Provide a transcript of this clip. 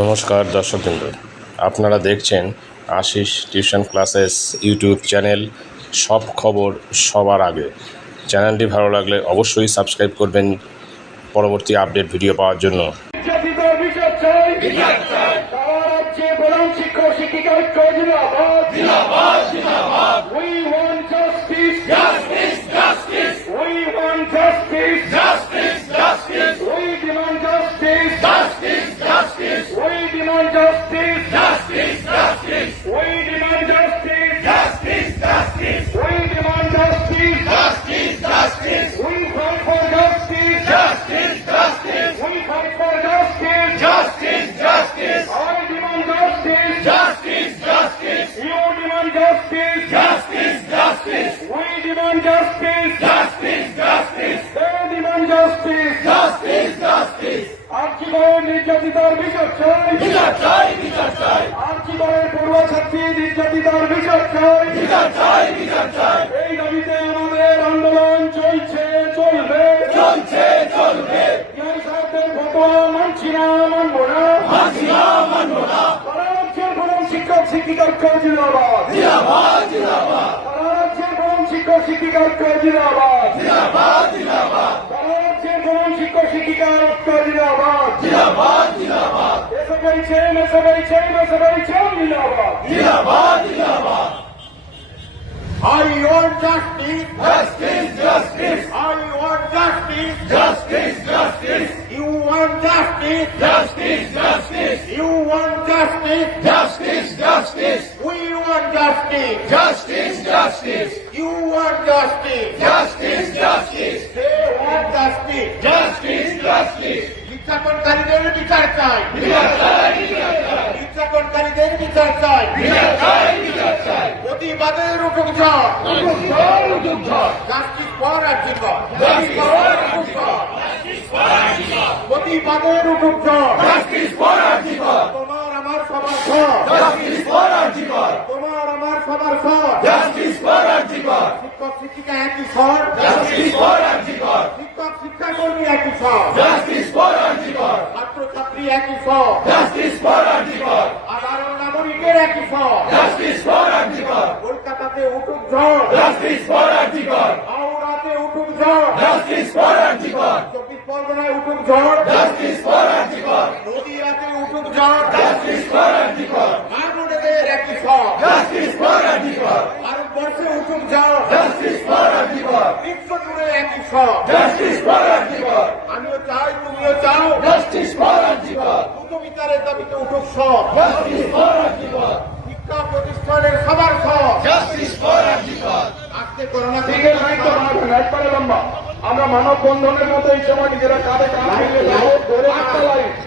নমস্কার দর্শকবৃন্দ। আপনারা দেখছেন Ashis tuition classes YouTube channel. সব খবর সবার আগে। চ্যানেলটি ভালো লাগলে অবশ্যই সাবস্ক্রাইব করবেন পরবর্তী আপডেট ভিডিও পাওয়ার জন্য ঐক্য জিন্দাবাদ We want justice. We want justice. We demand justice. Demand justice. We demand justice. We demand justice. We fight for justice. We fight for justice. I demand justice. You demand justice. We demand justice. They demand justice. আর্চিবারের নির্যাতিতার বিচার চাই আর্চিবারের পূর্ব ছাত্রী নির্যাতিতার বিচার চাই। এই দাবিতে আমাদের আন্দোলন চলছে চলবে। চলছে চলবে। ইয়ার সাহেবদের ফটোয়া মানছি না মানব না। মাঝিরা মানব না। সারা রাজ্যের প্রধান শিক্ষক শিক্ষিকা ঐক্য জিন্দাবাদ। জিন্দাবাদ জিন্দাবাদ। সারা প্রধান শিক্ষক শিক্ষিকা ঐক্য জিন্দাবাদ। জিন্দাবাদ জিন্দাবাদ সারা রাজ্যের প্রধান শিক্ষক শিক্ষিকা ঐক্য জিন্দাবাদ জিন্দাবাদ জিন্দাবাদ এসে গেছেন এসে গেছেন এসে গেছেন জিন্দাবাদ জিন্দাবাদ জিন্দাবাদ I want justice. Justice justice I want justice. Justice justice You want justice. Justice justice You want justice. Justice justice We want justice. Justice justice You want justice. Justice justice They want justice. Justice justice নির্যাতনকারীদের বিচার চাই বিচার চাই বিচার চাই নির্যাতনকারীদের বিচার চাই। প্রতিবাদের উঠুক জাস্টিস ফর আর্জিকর প্রতিবাদের উঠুক তোমার আমার সবার তোমার আমার সবার শিক্ষক শিক্ষিকা একই স্বর শিক্ষক শিক্ষাকর্মী একই স্বর জাস্টিস ফর ছাত্র ছাত্রী একই স্বর জাস্টিস ফর আর্জিকর সাধারণ নাগরিকের একই স্বর জাস্টিস ফর আর্জিকর কলকাতাতে উঠুক ঝড় জাস্টিস ফর আর্জিকর হাওড়াতে উঠুক ঝড় জাস্টিস ফর আর্জিকর চব্বিশ পরগনায় উঠুক ঝড় জাস্টিস ফর আর্জিকর নদীয়াতে উঠুক ঝড় জাস্টিস ফর আর্জিকর মানবদের একই স্বর জাস্টিস ফর আর্জিকর ভারতবর্ষে উঠুক ঝড় জাস্টিস ফর আর্জিকর বিশ্ব জুড়ে একই স্বর জাস্টিস ফর আর্জিকর আমিও চাই তুমিও চাও জাস্টিস ফর আর্জিকর দ্রুত বিচারের দাবিতে উঠুক সব জাস্টিস ফর আর্জিকর শিক্ষা প্রতিষ্ঠানের সবার সব জাস্টিস ফর আর্জিকর একবারে লম্বা। আমরা মানব বন্ধনের মতো এই সময় নিজেরা কাঁধে কাঁধ মিলিয়ে ধরে একটা লাইন